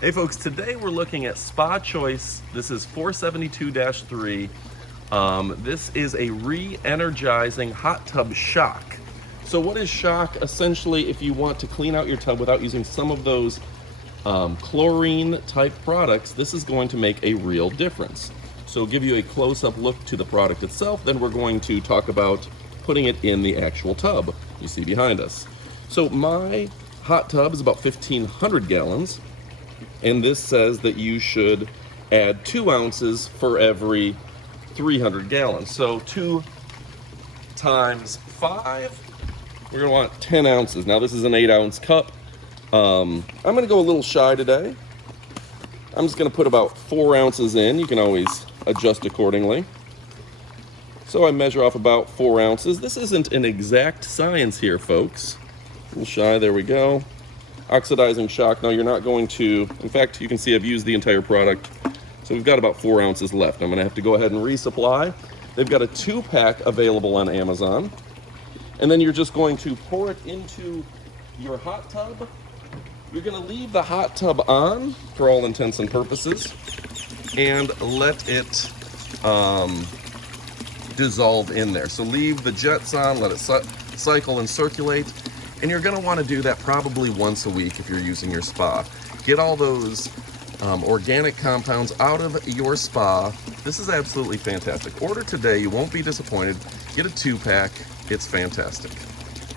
Hey folks, today we're looking at SpaChoice. This is 472-3. This is a re-energizing hot tub shock. So what is shock? Essentially, if you want to clean out your tub without using some of those chlorine type products, this is going to make a real difference. So I'll give you a close-up look to the product itself, then we're going to talk about putting it in the actual tub you see behind us. So my hot tub is about 1,500 gallons. And this says that you should add 2 ounces for every 300 gallons. So 2 times 5, we're gonna want 10 ounces. Now this is an 8-ounce cup. I'm gonna go a little shy today. I'm just gonna put about 4 ounces in. You can always adjust accordingly. So I measure off about 4 ounces. This isn't an exact science here, folks. A little shy, there we go. Oxidizing shock. Now you're not going to, in fact, you can see I've used the entire product. So we've got about 4 ounces left. I'm gonna have to go ahead and resupply. They've got a 2-pack available on Amazon. And then you're just going to pour it into your hot tub. You're gonna leave the hot tub on for all intents and purposes and let it dissolve in there. So leave the jets on, let it cycle and circulate. And you're gonna wanna do that probably once a week if you're using your spa. Get all those organic compounds out of your spa. This is absolutely fantastic. Order today, you won't be disappointed. Get a 2-pack, it's fantastic.